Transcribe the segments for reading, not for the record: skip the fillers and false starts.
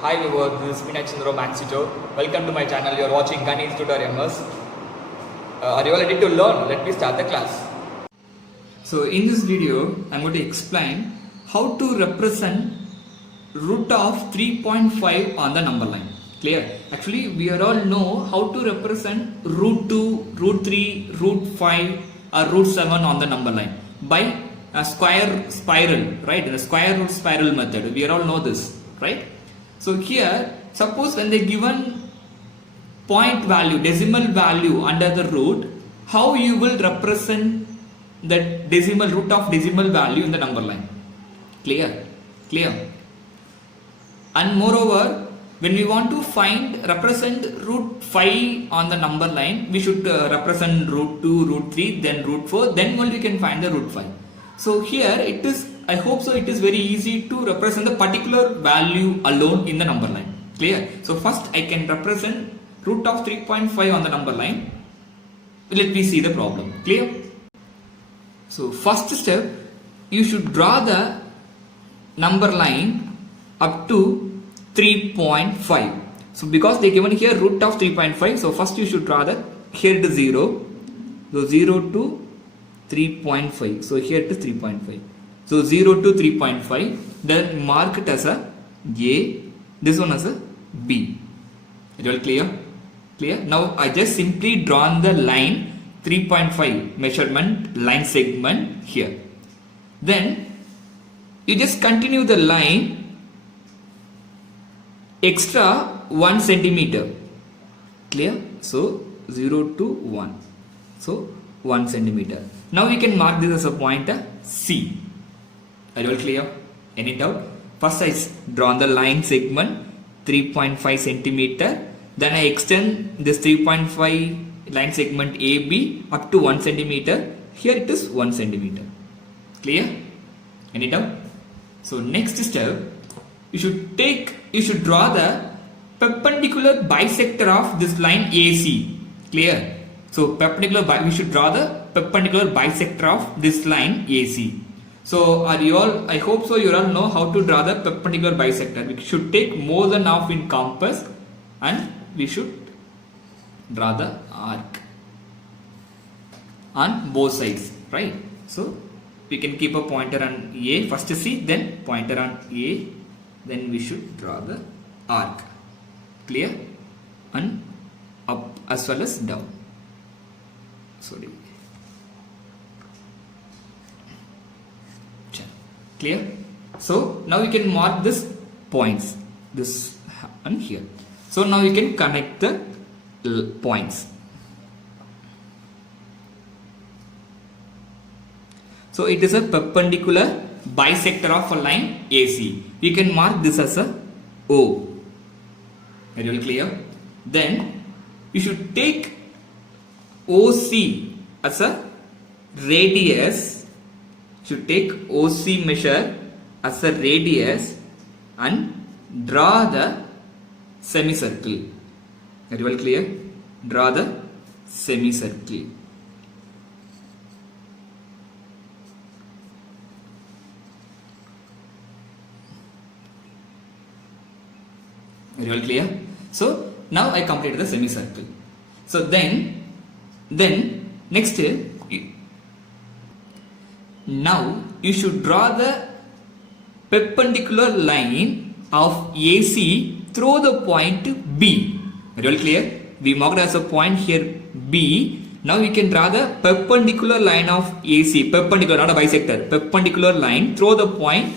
Hi viewers, this is Chandra Max Teacher. Welcome to my channel. You are watching Ganesh Tutorials. Are you all ready to learn? Let me start the class. So in this video, I am going to explain how to represent root of 3.5 on the number line. Clear? Actually, we all know how to represent root 2, root 3, root 5 or root 7 on the number line by a square spiral, right? The square root spiral method. We all know this, right? So here, suppose when they given point value, decimal value under the root, how you will represent the decimal root of decimal value in the number line? Clear? Clear? And moreover, when we want to represent root 5 on the number line, we should represent root 2, root 3, then root 4, then only we can find the root 5. So here it is, I hope so, it is very easy to represent the particular value alone in the number line. Clear? So first I can represent root of 3.5 on the number line. Let me see the problem. Clear? So first step, you should draw the number line up to 3.5. So because they given here root of 3.5, so first you should draw the, here it is 0. So 0 to 3.5. So here it is 3.5. So 0 to 3.5. Then mark it as a A. This one as a B. Is it all clear? Clear? Now I just simply drawn the line 3.5 measurement line segment here. Then you just continue the line extra 1 centimeter. Clear? So 0 to 1. So 1 centimeter. Now we can mark this as a point C. Are you all clear? Any doubt? First I draw the line segment 3.5 centimeter. Then I extend this 3.5 line segment AB up to 1 centimeter. Here it is 1 centimeter. Clear? Any doubt? So next step, you should draw the perpendicular bisector of this line AC. Clear? So we should draw the perpendicular bisector of this line AC. So are you all, I hope so you all know how to draw the perpendicular bisector. We should take more than half in compass and we should draw the arc on both sides, right? So we can keep a pointer on A, first C, then pointer on A, then we should draw the arc. Clear? And up as well as down. Sorry. Clear? So now we can mark this points, this and here. So now we can connect the points. So it is a perpendicular bisector of a line AC. We can mark this as a O. Are you all clear? Then you should take OC as a radius. Should take OC measure as a radius and draw the semicircle. Are you all clear? Draw the semicircle. Are you all clear? So now I completed the semicircle. So then next now you should draw the perpendicular line of AC through the point B. Are you all clear? We marked as a point here B. Now we can draw the perpendicular line of AC, perpendicular, not a bisector, perpendicular line through the point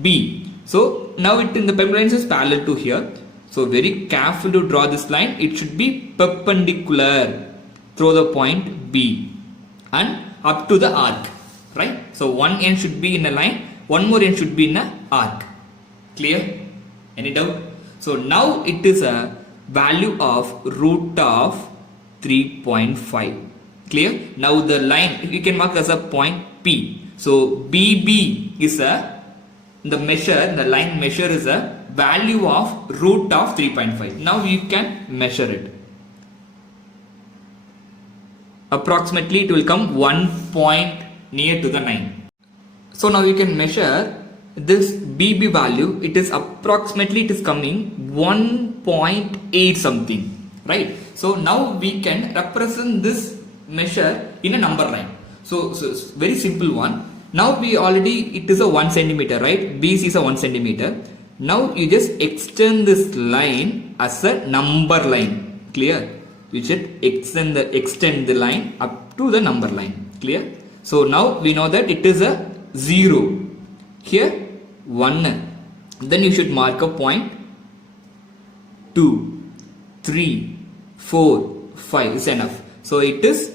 B. So now the perpendicular line is parallel to here. So very careful to draw this line. It should be perpendicular through the point B and up to the arc. Right? So one end should be in a line, one more end should be in an arc. Clear? Any doubt? So now it is a value of root of 3.5. Clear? Now the line, you can mark as a point P. So BB is the line measure is a value of root of 3.5. Now you can measure it. Approximately it will come 1 point near to the 9. So now you can measure this BB value, it is approximately, it is coming 1.8 something, right? So now we can represent this measure in a number line. So it's very simple one. Now we already, it is a 1 centimeter, right? BC is a 1 centimeter. Now you just extend this line as a number line. Clear? You should extend the line up to the number line. Clear? So now we know that it is a 0. Here 1. Then you should mark a point. 2, 3, 4, 5 is enough. So it is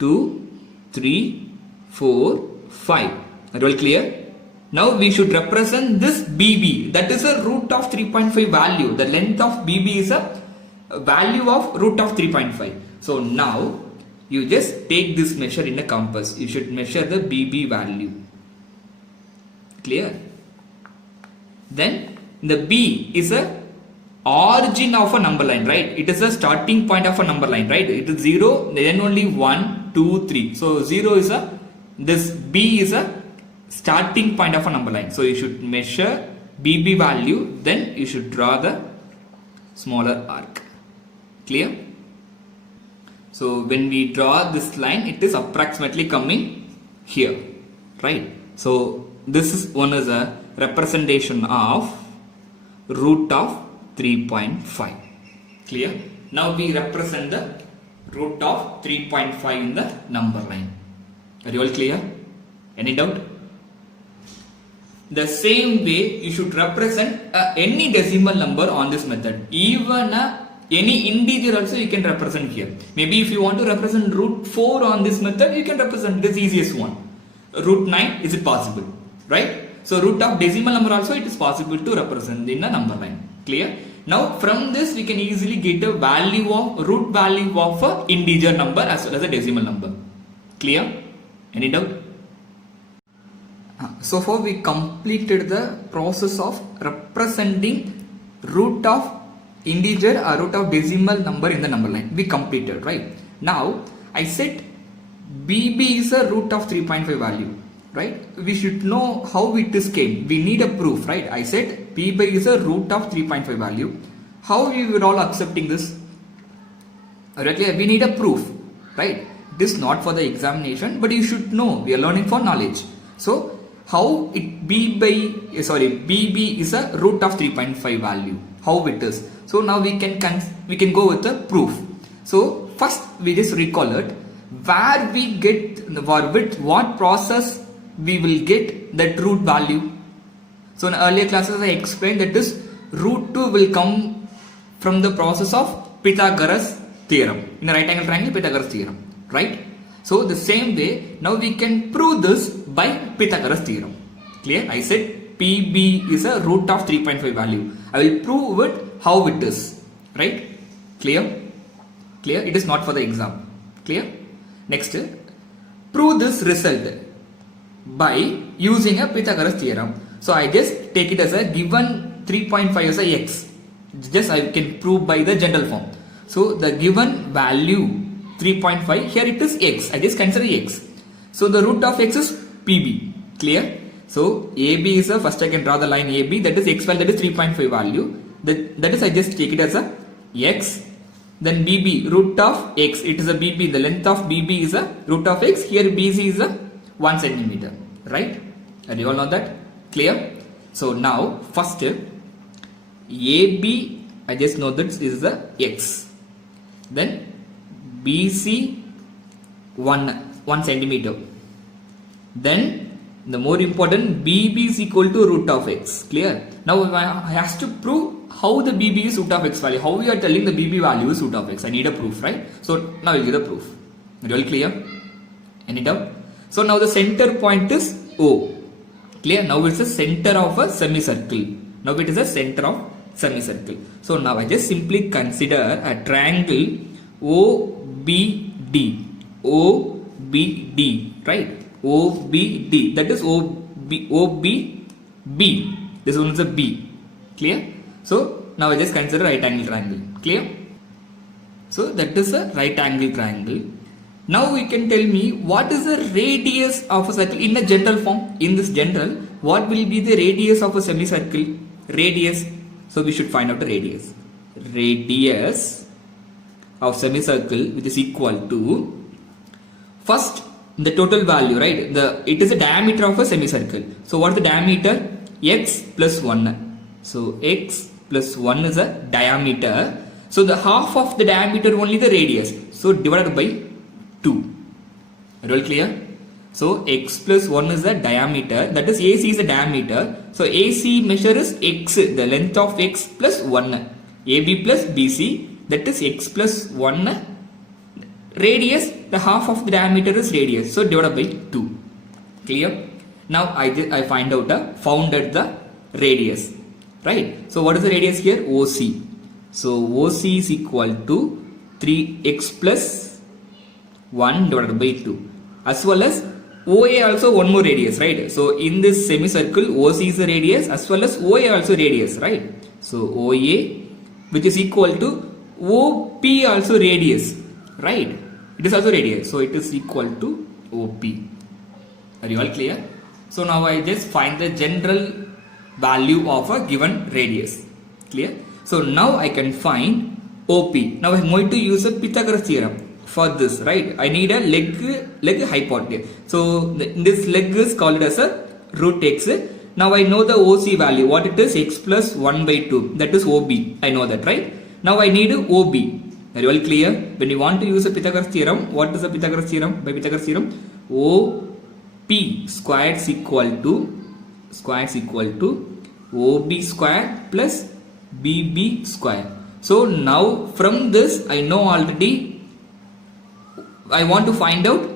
2, 3, 4, 5. That all clear? Now we should represent this BB. That is a root of 3.5 value. The length of BB is a value of root of 3.5. So now you just take this measure in a compass. You should measure the BB value. Clear? Then the B is a origin of a number line, right? It is a starting point of a number line, right? It is 0, then only 1, 2, 3. So 0 is this B is a starting point of a number line. So you should measure BB value, then you should draw the smaller arc. Clear? So when we draw this line, it is approximately coming here, right? So this is one is a representation of root of 3.5. Clear? Now we represent the root of 3.5 in the number line. Are you all clear? Any doubt? The same way you should represent any decimal number on this method. Even any integer also you can represent here. Maybe if you want to represent root 4 on this method, you can represent this easiest one. Root 9, is it possible? Right? So root of decimal number also it is possible to represent in a number line. Clear? Now from this we can easily get a value of root value of a integer number as well as a decimal number. Clear? Any doubt? So far we completed the process of representing root of integer or root of decimal number in the number line. We completed, right? Now I said BB is a root of 3.5 value, right? We should know how it is came. We need a proof, right? I said BB is a root of 3.5 value. How we were all accepting this? Right? We need a proof, right? This is not for the examination, but you should know. We are learning for knowledge. So how it BB is a root of 3.5 value. How it is? So now we can go with the proof. So first we just recall it. Where we get with what process we will get that root value. So in earlier classes I explained that this root 2 will come from the process of Pythagoras theorem. In a right angle triangle, Pythagoras theorem, right? So the same way now we can prove this by Pythagoras theorem. Clear? I said PB is a root of 3.5 value. I will prove it how it is, right? Clear? Clear? It is not for the exam. Clear? Next, prove this result by using a Pythagoras theorem. So I just take it as a given 3.5 as a x. Just I can prove by the general form. So the given value 3.5, here it is x. I just consider x. So the root of x is PB. Clear? So AB is a, first I can draw the line AB, that is x value, that is 3.5 value. That is I just take it as a x. Then BB, root of x, it is a BB, the length of BB is a root of x. Here BC is a 1 centimeter. Right? And you all know that? Clear? So now first AB, I just know that is the x. Then BC 1 centimeter. Then the more important, BB is equal to root of x. Clear? Now I have to prove how the BB is root of x value. How we are telling the BB value is root of x. I need a proof, right? So now I will give the proof. Really clear? Any doubt? So now the center point is O. Clear? Now it's the center of a semicircle. Now it is the center of semicircle. So now I just simply consider a triangle OBD. OBD, right? OBD. That is OBB. This one is a B. Clear? So now I just consider right angle triangle. Clear? So that is a right angle triangle. Now you can tell me what is the radius of a circle in a general form. In this general, what will be the radius of a semicircle? Radius. So we should find out the radius. Radius of semicircle, which is equal to, first the total value, right? It is a diameter of a semicircle. So what is the diameter? X plus 1. So x plus 1 is a diameter. So the half of the diameter only the radius. So divided by 2. Are you all clear? So x plus 1 is the diameter. That is AC is the diameter. So AC measure is x, the length of x plus 1. AB plus BC, that is x plus 1. Radius, the half of the diameter is radius. So divided by 2. Clear? Now I found out the radius. Right? So what is the radius here? OC. So OC is equal to 3x plus 1 divided by 2. As well as OA also one more radius, right? So in this semicircle, OC is the radius as well as OA also radius, right? So OA, which is equal to OP also radius, right? It is also radius, so it is equal to OP. Are you all clear? So now I just find the general value of a given radius. Clear? So now I can find OP. Now I am going to use a Pythagoras theorem for this, right? I need a leg hypotenuse. So this leg is called as a root x. Now I know the OC value. What it is? X plus 1 by 2. That is OB. I know that, right? Now I need OB. Are you all clear? When you want to use a Pythagoras theorem, what is the Pythagoras theorem? By Pythagoras theorem, OP squared is equal to OB squared plus BB squared. So now from this I know already, I want to find out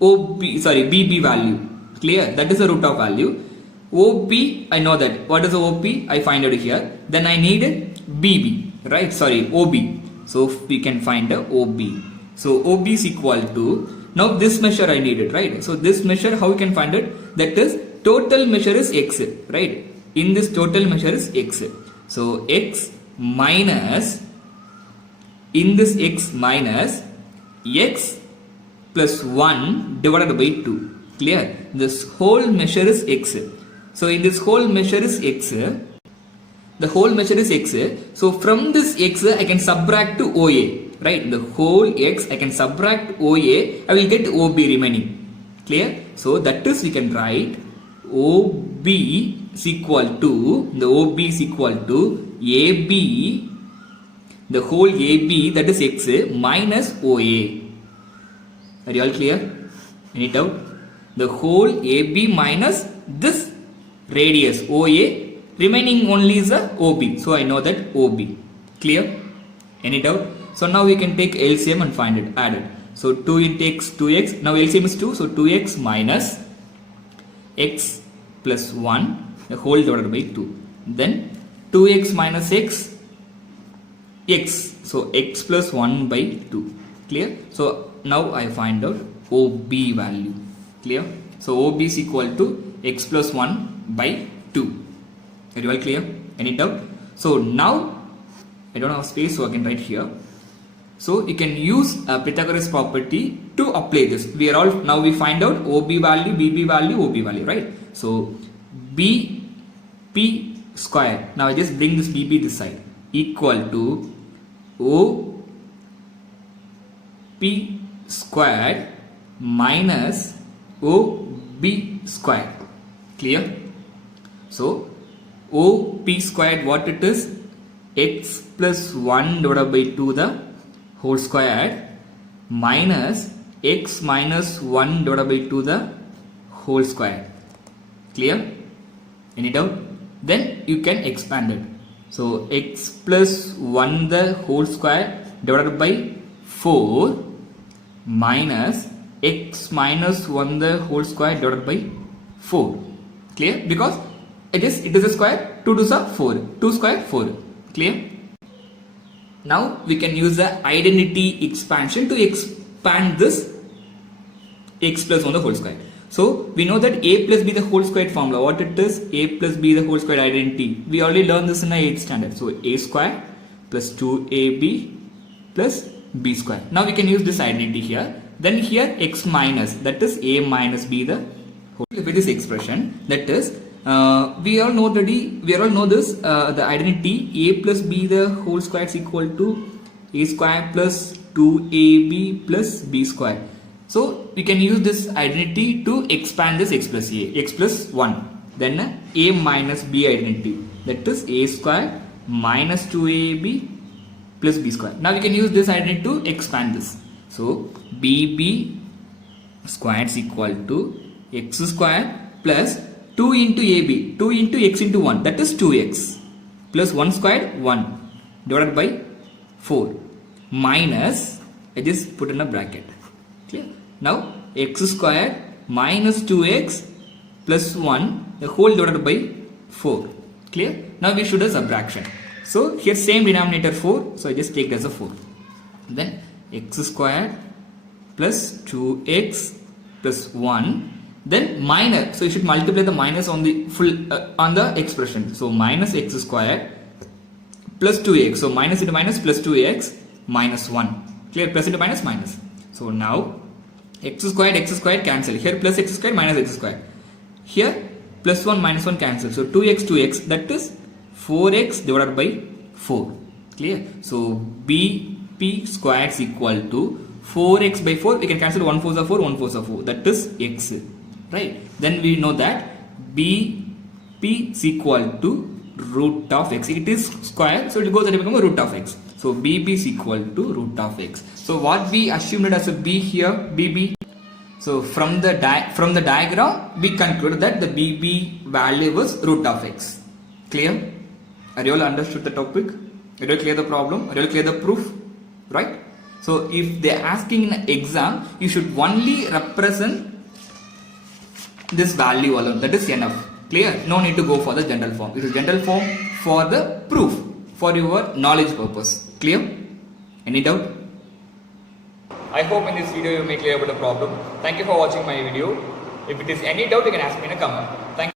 BB value. Clear? That is the root of value. OP, I know that. What is the OP? I find out here. Then I need BB, right? OB. So we can find the OB. So OB is equal to, now this measure I need it, right? So this measure, how we can find it? That is total measure is x, right? In this total measure is x. So x minus, in this x minus x plus 1 divided by 2. Clear? This whole measure is x. So in this whole measure is x. The whole measure is x. So from this x I can subtract to OA. Right? The whole x I can subtract OA. I will get OB remaining. Clear? So that is we can write OB is equal to, the OB is equal to AB, the whole AB, that is x, minus OA. Are you all clear? Any doubt? The whole AB minus this radius OA, remaining only is a OB. So I know that OB. Clear? Any doubt? So now we can take LCM and find it, add it. So 2 into x, 2x. Now LCM is 2. So 2x minus x plus 1, the whole divided by 2. Then 2x minus x, x. So x plus 1 by 2. Clear? So now I find out OB value. Clear? So OB is equal to x plus 1 by 2. Are you all clear? Any doubt? So now I don't have space, so I can write here. So you can use a Pythagoras property to apply this. We are all, now we find out OB value, BB value, OB value, right? So BP square. Now I just bring this BB this side, equal to OP squared minus OB squared. Clear? So OP squared, what it is? X plus 1 divided by 2 the whole squared minus x minus 1 divided by 2 the whole squared. Clear? Any doubt? Then you can expand it. So x plus 1 the whole square divided by 4 minus x minus 1 the whole square divided by 4. Clear? Because it is a square, 2 2s are 4, 2 square 4. Clear? Now we can use the identity expansion to expand this x plus 1 the whole square. So we know that a plus b the whole squared formula. What it is? A plus b the whole squared identity. We already learned this in our 8th standard. So a square plus 2ab plus b square. Now we can use this identity here. Then here x minus, that is a minus b the whole. With this expression, that is We all know this, the identity a plus b the whole square is equal to a square plus 2ab plus b square. So we can use this identity to expand this x plus a, x plus 1. Then a minus b identity, that is a square minus 2ab plus b square. Now we can use this identity to expand this. So bb square is equal to x square plus 2 into ab, 2 into x into 1, that is 2x plus 1 squared 1 divided by 4 minus, I just put in a bracket. Clear? Now x squared minus 2x plus 1 the whole divided by 4. Clear? Now we should do subtraction. So here same denominator 4, so I just take it as a 4. Then x squared plus 2x plus 1, then minus, so you should multiply the minus on the full on the expression. So minus x squared plus 2x, so minus into minus plus 2x minus 1. Clear? Plus into minus minus. So now x squared cancel. Here plus x squared minus x squared. Here plus 1 minus 1 cancel. So 2x, that is 4x divided by 4. Clear? So bp squared is equal to 4x by 4. We can cancel 1 4s are 4, 1 4s are 4. That is x. Right? Then we know that bp is equal to root of x. It is square, so it goes and become a root of x. So bb is equal to root of x. So what we assumed as a b here, bb. So from the diagram, we conclude that the bb value was root of x. Clear? Are you all understood the topic? Are you all clear the problem? Are you all clear the proof? Right? So if they are asking in an exam, you should only represent this value alone. That is enough. Clear? No need to go for the general form. This is general form for the proof, for your knowledge purpose. Clear? Any doubt? I hope in this video you may clear about the problem. Thank you for watching my video. If it is any doubt, you can ask me in a comment. Thank you.